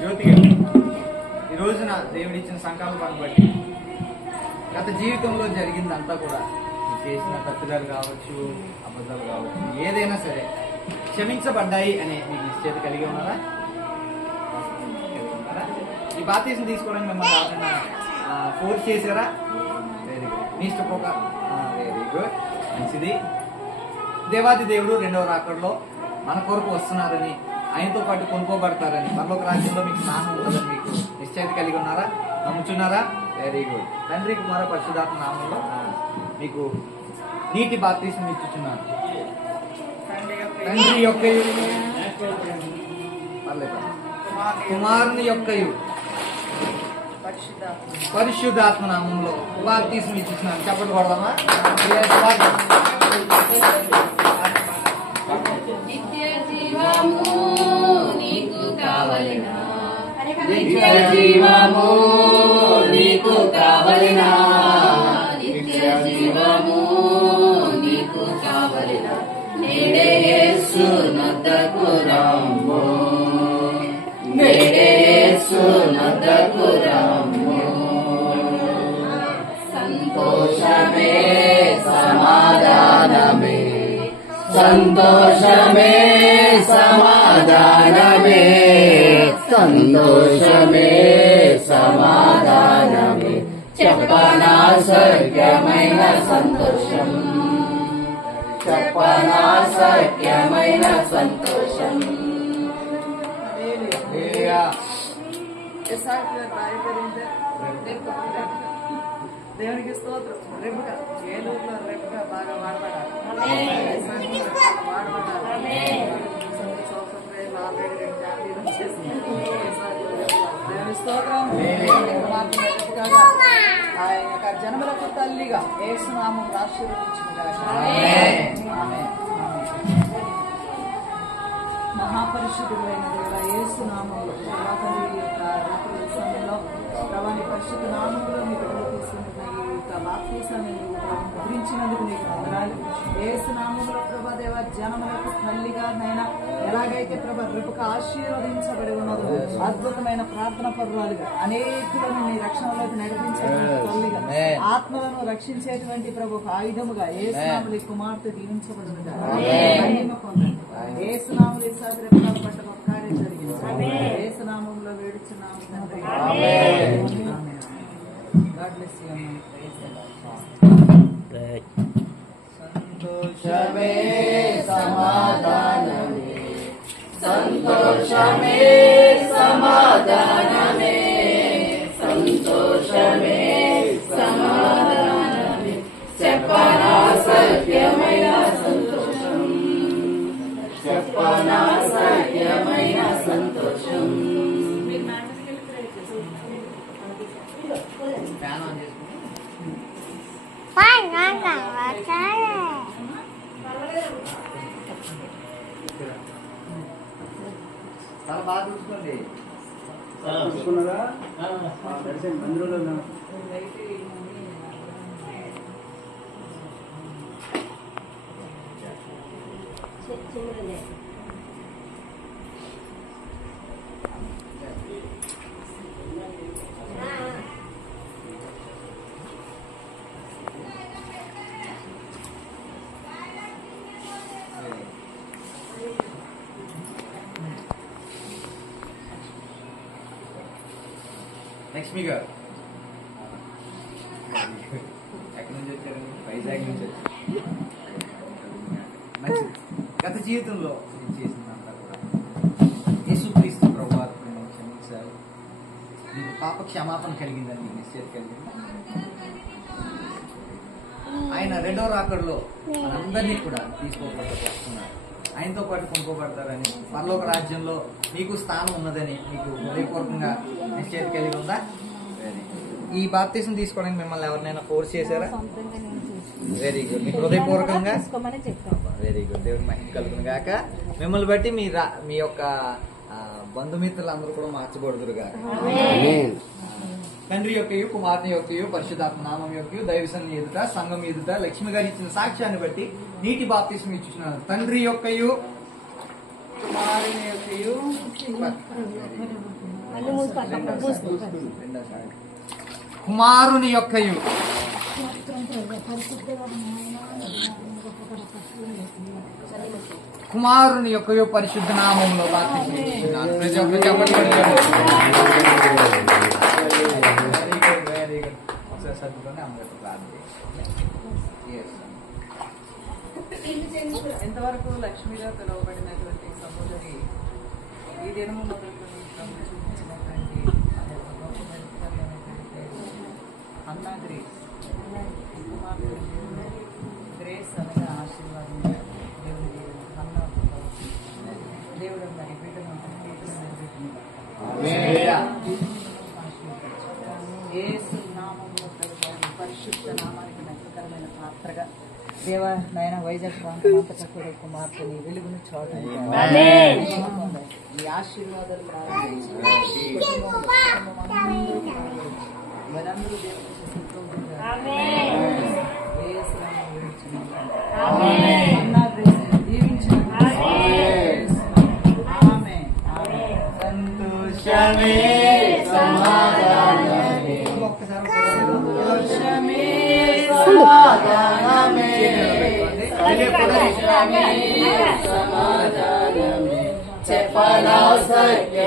జ్యోతి గారు, ఈ రోజున దేవుడిచ్చిన సంకల్పాన్ని బట్టి గత జీవితంలో జరిగిందంతా కూడా చేసిన తప్పుదాలు కావచ్చు, అబద్ధాలు కావచ్చు, ఏదైనా సరే క్షమించబడ్డాయి అనే మీకు నిశ్చయిత కలిగి ఉన్నారా? ఈ బాప్తిసం తీసుకోవడానికి మిమ్మల్ని ఎవరైనా ఫోర్స్ చేశారా? Very good. మీ ఇష్టపోక వెరీ గుడ్, మంచిది. దేవాది దేవుడు రెండవ రాకడలో మన కొరకు వస్తున్నారని, ఆయనతో పాటు కొనుక్కోబడతారని, పరలోక రాజ్యంలో మీకు స్నానం ఉంటుందని మీకు నిశ్చయిత కలిగి ఉన్నారా? నమ్ముచున్నారా? Very good. తండ్రి కుమార పరిశుద్ధాత్మ నామంలో మీకు నీటి బాప్తిసం ఇచ్చుచున్నారు. తండ్రి యొక్క కుమారుని యొక్కయు పరిశుద్ధాత్మ నామంలో బాప్తిసం ఇచ్చుచున్నారు. చెప్పండి కొడదామా? నిత్య జీవము నీకు కావలెనా, నిత్య జీవము నీకు కావలెనా, నిత్య జీవము నీకు కావలెనా, నేడే యేసు నొద్దకు రమ్ము, నేడే యేసు నొద్దకు రమ్ము. సంతోషమే సమాధానమే, సంతోషమే సమాధానమే, సంతోషమే సమాధానమే, చెప్పనా సత్యమైన సంతోషం, చెప్పనా సత్యమైన సంతోషం. దేవునికి స్తోత్రం. రేపుగా ఏలూరులో రేపుగా బాగా వాడబడాలి. దేవుని స్తోత్రం. ఆ యొక్క జన్మలకు తల్లిగా యేసు నామం ఆశీర్వదించిన మహాపరిశుద్ధుడైన దేవుడా, యేసు నామంలో తండ్రి యొక్క రాత్రి సమయంలో ప్రభాని పరిశుద్ధ నామంలో మీ బిడ్డలు తీసుకుంటున్న ఈ యొక్క బాప్తీసాన్ని ముద్రించినందుకు నీకు వందనాలు. యేసు నామంలో ప్రభా దేవ జనములకు తల్లిగా నైనా ఎలాగైతే ప్రభా రేపుకు ఆశీర్వదించబడి ఉన్నదో అద్భుతమైన ప్రార్థన పరురాలుగా అనేకులను నీ రక్షణలోకి నడిపించేటువంటి తల్లిగా ఆత్మలను రక్షించేటువంటి ప్రభు ఆయుధముగా యేసు నామములో కుమార్తె దీవించబడునుగా. యేసు నామములో ఈసారి రేపు పట్ల ఒక కార్యం జరిగింది. యేసు నామములో వేడుచున్నాము తండ్రి. God bless you. సంతోషమే సమాధానమే, సంతోషమే సమాధానమే, సంతోషమే సమాధానమే, చెప్పనా సత్యమైన సంతోషం, చెప్పనా సత్యమైన సంతోషం. ఫ్యాన్ ఆన్ చేసుకుని చాలా బాగా చూసుకోండి. చూసుకున్నారా? మందిరంలో లక్ష్మి గారు ఎక్కడి నుంచి వచ్చారు? వైజాగ్ నుంచి వచ్చారు. మంచిది. గత జీవితంలో నేను చేసిందంతా కూడా యేసుక్రీస్తు ప్రభువారు మిమ్మల్ని క్షమించారు, మీకు పాప క్షమాపణ కలిగిందని మీకు నిశ్చయిత కలిగింది. ఆయన ఆయన రెండో రాకడలో మనందరినీ కూడా తీసుకోబడతాకు వస్తున్నారు. ఆయనతో పాటు కొనుక్కోబడతారని, పరలోక రాజ్యంలో మీకు స్థానం ఉన్నదని మీకు హృదయపూర్వకంగా నిశ్చయిత కలిగి ఉందా? ఈ బాప్తిసం తీసుకోవడానికి మిమ్మల్ని ఎవరినైనా ఫోర్స్ చేశారా? Very good. మీకు హృదయపూర్వకంగా వెరీ గుడ్. దేవుడి మహిమ కలుగును గాక. మిమ్మల్ని బట్టి మీ యొక్క బంధుమిత్రులందరూ కూడా మార్చబడుదురుగా. తండ్రి యొక్కయు, కుమార్తె యొక్కయు, పరిశుద్ధాత్మ నామం యొక్కయు, దైవసన్ని ఎదుట, సంఘం ఎదుట లక్ష్మి గారు ఇచ్చిన సాక్ష్యాన్ని బట్టి నీటి బాప్తిసం ఇచ్చుచున్నాను. తండ్రి యొక్కయు, కుమారుని యొక్కయు, కుమారుని యొక్కయు, కుమారుని యొక్కయు పరిశుద్ధ నామంలో బాప్తిసం ఇచ్చుచున్నాను. ప్రతి ఒక్కరు చెప్పండి. Very good. ఒకసారి సర్దుకొని అందరికీ ప్రార్థన చేయండి. ఎంతవరకు లక్ష్మిగా పిలువబడినటువంటి సహోదరి ఈ దినము మొదలుకొని చూపించినటువంటి అన్నా గ్రేస్, గ్రేస్ అనగా ఆశీర్వాదం. దేవుడి అన్న దేవుడు మరి బిడ్డను యేసు నామములో పరిశుద్ధ నామానికి నమ్మకరమైన పాత్రగా దేవ నాయన వైజాగ్ ప్రాంతం అంతటా కూడా కుమార్తెని వెలుగును చాటు ఈ ఆశీర్వాదాలు మనందరూ దేవుని సంతోషమే సమాధానమే చెప్పనా సత్యం